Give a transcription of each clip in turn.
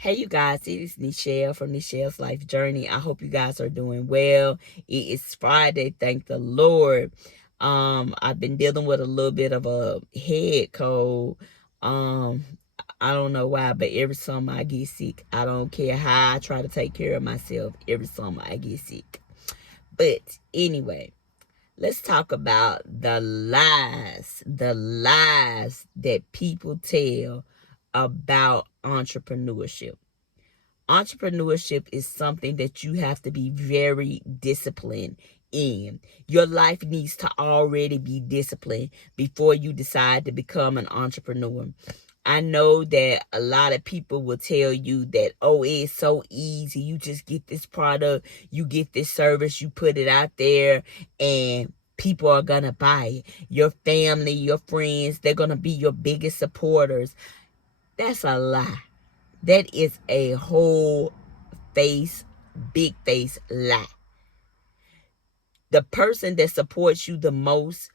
Hey you guys, it is Nichelle from Nichelle's Life Journey. I hope you guys are doing well. It is Friday, thank the Lord. I've been dealing with a little bit of a head cold. Um, I don't know why, but every summer I get sick. I don't care how I try to take care of myself. Every summer I get sick. But anyway, let's talk about the lies that people tell about entrepreneurship. Entrepreneurship is something that you have to be very disciplined in. Your life needs to already be disciplined before you decide to become an entrepreneur. I know that a lot of people will tell you that, oh, it's so easy. You just get this product, you get this service, you put it out there, and people are going to buy it. Your family, your friends, they're going to be your biggest supporters. That's a lie. That is a whole big face lie. The person that supports you the most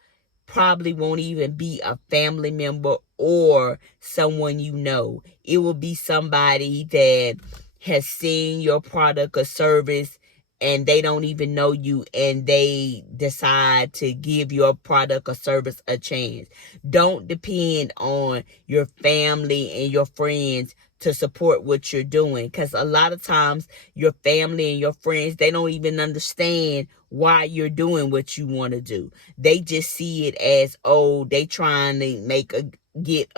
probably won't even be a family member or someone you know. It will be somebody that has seen your product or service and they don't even know you and they decide to give your product or service a chance. Don't depend on your family and your friends to support what you're doing, because a lot of times your family and your friends, they don't even understand why you're doing what you want to do. They just see it as, oh, they trying to make a get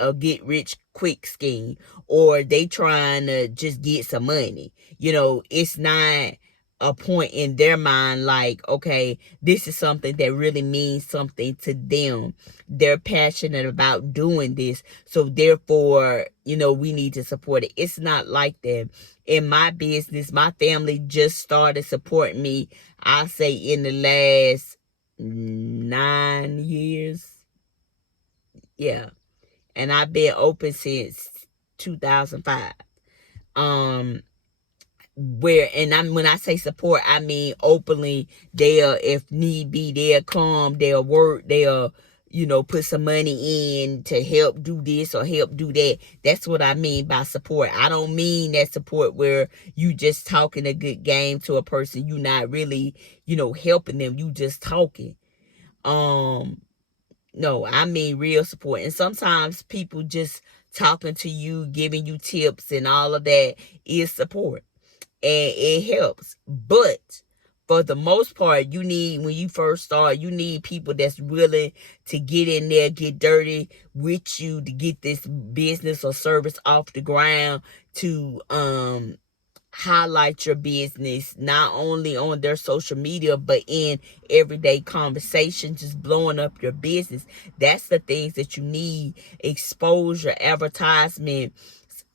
rich quick scheme, or they trying to just get some money. It's not a point in their mind like, okay, this is something that really means something to them. They're passionate about doing this, so therefore, we need to support it. It's not like that. In my business, my family just started supporting me, I say, in the last 9 years. Yeah. And I've been open since 2005. Um, when I say support, I mean openly. They'll, if need be, they'll come, they'll work, they'll, put some money in to help do this or help do that. That's what I mean by support. I don't mean that support where you just talking a good game to a person. You not really, helping them. You just talking. No, I mean real support. And sometimes people just talking to you, giving you tips and all of that is support. And it helps. But for the most part, when you first start, you need people that's willing to get in there, get dirty with you to get this business or service off the ground, to highlight your business not only on their social media but in everyday conversation, just blowing up your business. That's the things that you need. Exposure, advertisement,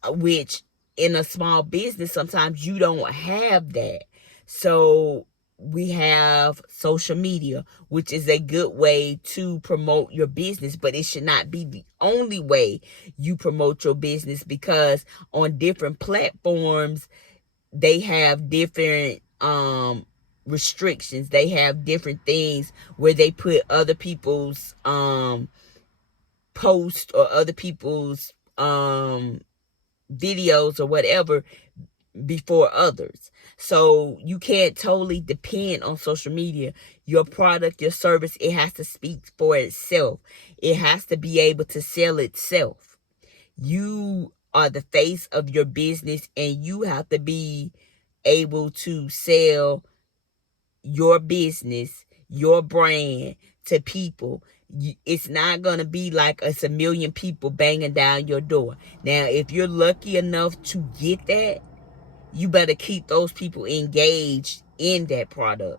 which in a small business sometimes you don't have that. So we have social media, which is a good way to promote your business, but it should not be the only way you promote your business, because on different platforms they have different restrictions. They have different things where they put other people's posts or other people's videos or whatever before others. So you can't totally depend on social media. Your product, your service, it has to speak for itself. It has to be able to sell itself. You are the face of your business, and you have to be able to sell your business, your brand to people. It's not going to be like it's a million people banging down your door. Now, if you're lucky enough to get that, you better keep those people engaged in that product.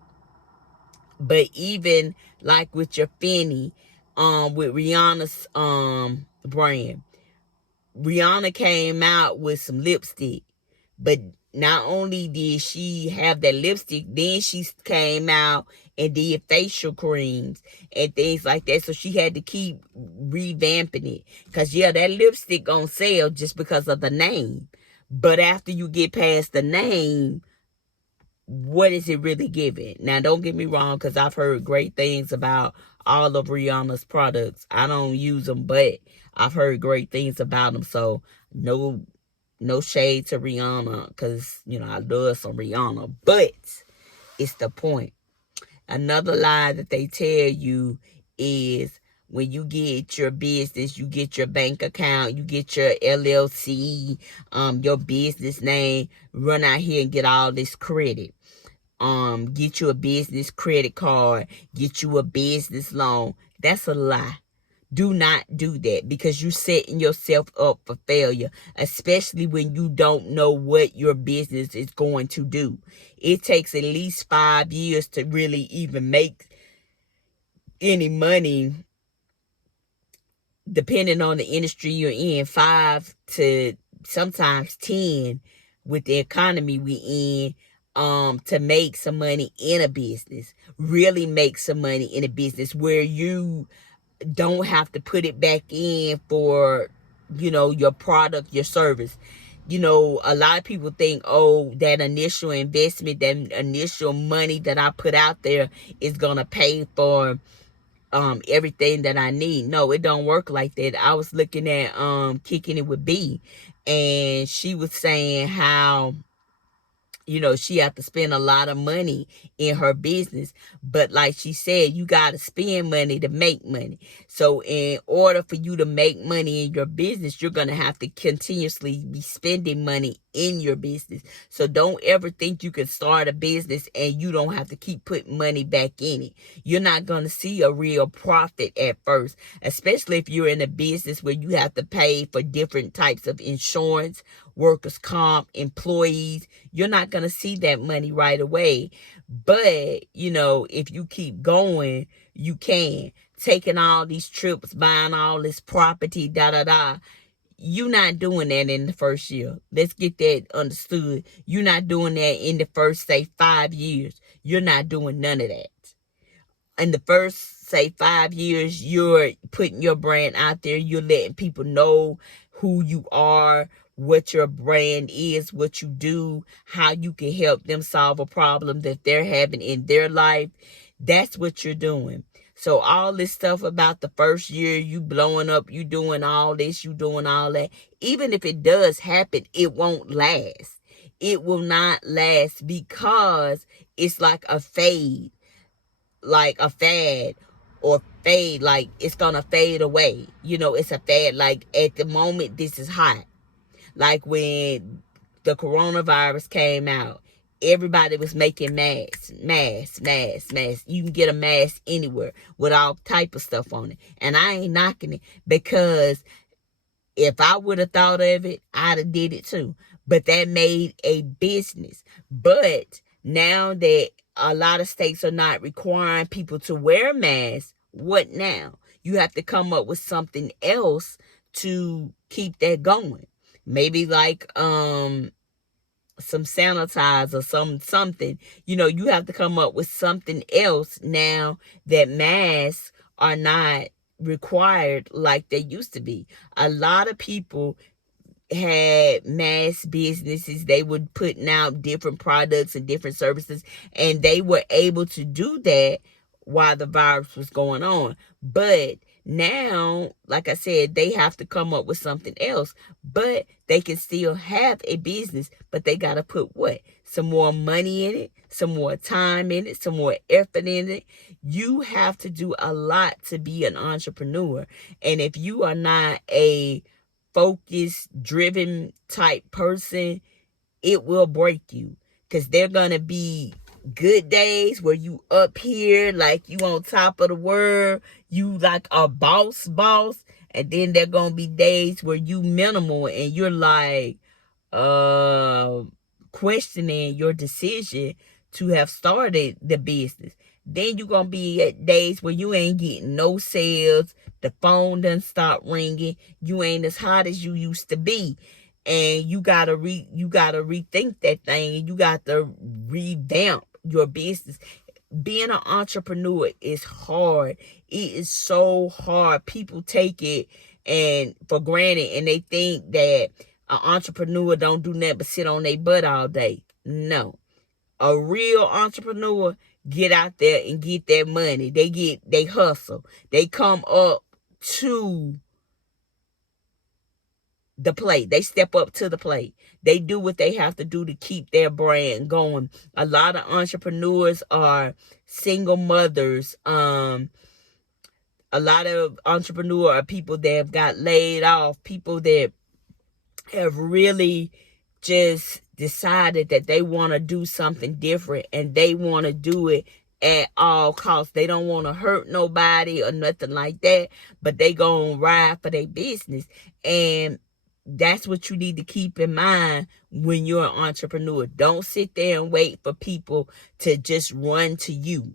But even like with your Fanny, with Rihanna's brand, Rihanna came out with some lipstick, but not only did she have that lipstick, then she came out and did facial creams and things like that. So she had to keep revamping it, because yeah, that lipstick gonna sell just because of the name. But after you get past the name, what is it really giving? Now, don't get me wrong, because I've heard great things about all of Rihanna's products. I don't use them, but I've heard great things about them. So no No shade to Rihanna, because, I love some Rihanna, but it's the point. Another lie that they tell you is when you get your business, you get your bank account, you get your LLC, your business name, run out here and get all this credit. Get you a business credit card, get you a business loan. That's a lie. Do not do that, because you're setting yourself up for failure, especially when you don't know what your business is going to do. It takes at least 5 years to really even make any money, depending on the industry you're in. 5 to sometimes 10 with the economy we in, to make some money in a business. Really make some money in a business where you don't have to put it back in for, your product, your service. A lot of people think, oh, that initial investment, that initial money that I put out there is going to pay for everything that I need. No, it don't work like that. I was looking at Kicking It with B, and she was saying how she have to spend a lot of money in her business. But like she said, you got to spend money to make money. So in order for you to make money in your business, you're going to have to continuously be spending money in your business. So don't ever think you can start a business and you don't have to keep putting money back in it. You're not going to see a real profit at first, especially if you're in a business where you have to pay for different types of insurance, workers' comp, employees. You're not going to see that money right away. But, if you keep going, you can. Taking all these trips, buying all this property, you're not doing that in the first year. Let's get that understood. You're not doing that in the first, say, 5 years. You're not doing none of that. In the first, say, 5 years, you're putting your brand out there. You're letting people know who you are, what your brand is, what you do, how you can help them solve a problem that they're having in their life. That's what you're doing. So all this stuff about the first year, you blowing up, you doing all this, you doing all that, even if it does happen, it won't last. It will not last, because it's like a fade, like a fad, or fade, like it's gonna fade away. It's a fad. Like at the moment, this is hot. Like when the coronavirus came out, everybody was making masks. You can get a mask anywhere with all type of stuff on it. And I ain't knocking it, because if I would have thought of it, I'd have did it too. But that made a business. But now that a lot of states are not requiring people to wear masks, what now? You have to come up with something else to keep that going. Maybe like some sanitizer, something. You have to come up with something else now that masks are not required like they used to be. A lot of people had mass businesses. They were putting out different products and different services, and they were able to do that while the virus was going on. But now, like I said, they have to come up with something else. But they can still have a business, but they got to put what? Some more money in it, some more time in it, some more effort in it. You have to do a lot to be an entrepreneur. And if you are not a focused, driven type person, it will break you. Because they're going to be good days where you up here like you on top of the world, you like a boss. And then there going to be days where you minimal and you're like questioning your decision to have started the business. Then you're going to be at days where you ain't getting no sales. The phone done stop ringing. You ain't as hot as you used to be. And you gotta rethink that thing, and you got to revamp your business. Being an entrepreneur is hard. It is so hard. People take it and for granted, and they think that an entrepreneur don't do nothing but sit on their butt all day. No. A real entrepreneur get out there and get their money. They hustle. They come up to the plate. They step up to the plate. They do what they have to do to keep their brand going. A lot of entrepreneurs are single mothers. A lot of entrepreneurs are people that have got laid off, people that have really just decided that they want to do something different, and they want to do it at all costs. They don't want to hurt nobody or nothing like that, but they gonna ride for their business. And that's what you need to keep in mind when you're an entrepreneur. Don't sit there and wait for people to just run to you,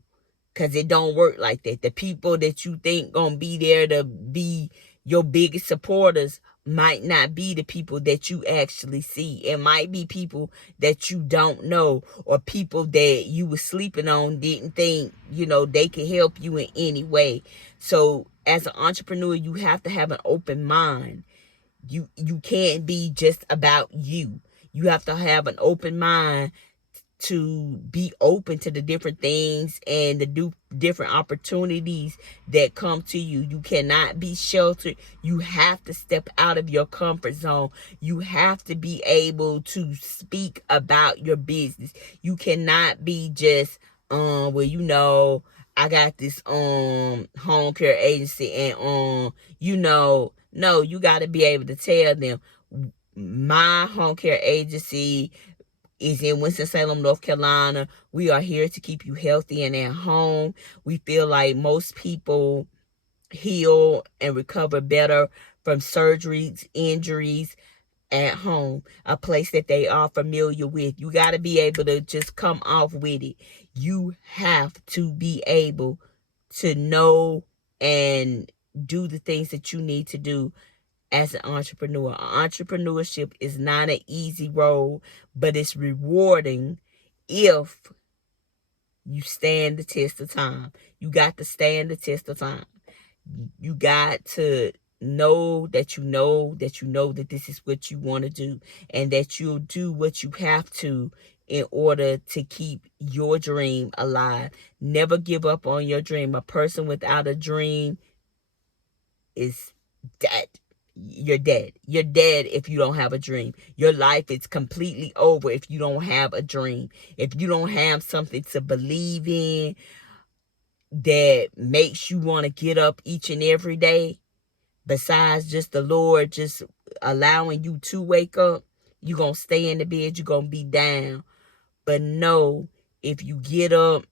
because it don't work like that. The people that you think gonna be there to be your biggest supporters might not be the people that you actually see. It might be people that you don't know, or people that you were sleeping on, didn't think, they could help you in any way. So as an entrepreneur, you have to have an open mind. You can't be just about you. You have to have an open mind to be open to the different things and the different opportunities that come to you. You cannot be sheltered. You have to step out of your comfort zone. You have to be able to speak about your business. You cannot be just I got this home care agency, and no, you got to be able to tell them, my home care agency is in Winston-Salem, North Carolina. We are here to keep you healthy and at home. We feel like most people heal and recover better from surgeries, injuries at home, a place that they are familiar with. You got to be able to just come off with it. You have to be able to know and do the things that you need to do as an entrepreneur. Entrepreneurship is not an easy road, but it's rewarding if you stand the test of time. You got to stand the test of time. You got to know that you know that you know that this is what you want to do, and that you'll do what you have to in order to keep your dream alive. Never give up on your dream. A person without a dream is dead. You're dead. You're dead if you don't have a dream. Your life is completely over if you don't have a dream. If you don't have something to believe in that makes you want to get up each and every day, besides just the Lord just allowing you to wake up, you're going to stay in the bed, you're going to be down. But no, if you get up,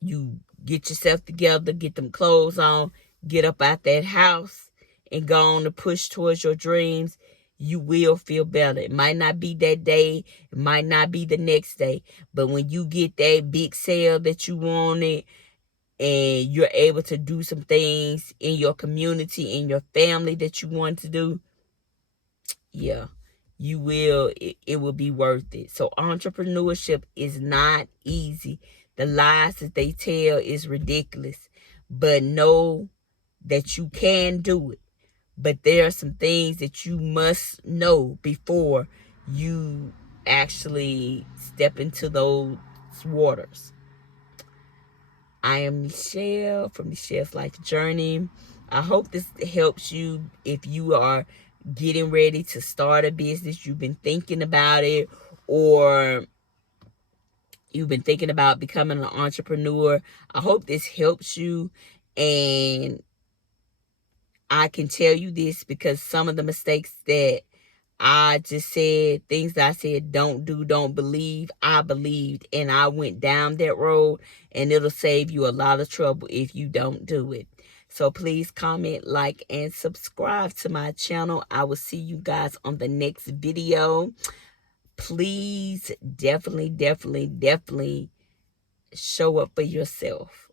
you get yourself together, get them clothes on, get up out that house, and go on to push towards your dreams, you will feel better. It might not be that day, it might not be the next day, but when you get that big sale that you wanted, and you're able to do some things in your community, in your family that you want to do, yeah, it will be worth it. So entrepreneurship is not easy. The lies that they tell is ridiculous, but know that you can do it. But there are some things that you must know before you actually step into those waters. I am Michelle from Michelle's Life Journey. I hope this helps you if you are getting ready to start a business. You've been thinking about it, or you've been thinking about becoming an entrepreneur. I hope this helps you. And I can tell you this because some of the mistakes that I just said, things that I said, don't do, don't believe, I believed, and I went down that road, and it'll save you a lot of trouble if you don't do it. So please comment, like, and subscribe to my channel. I will see you guys on the next video. Please definitely show up for yourself.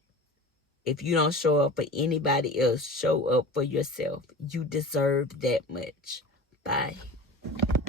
If you don't show up for anybody else, show up for yourself. You deserve that much. Bye.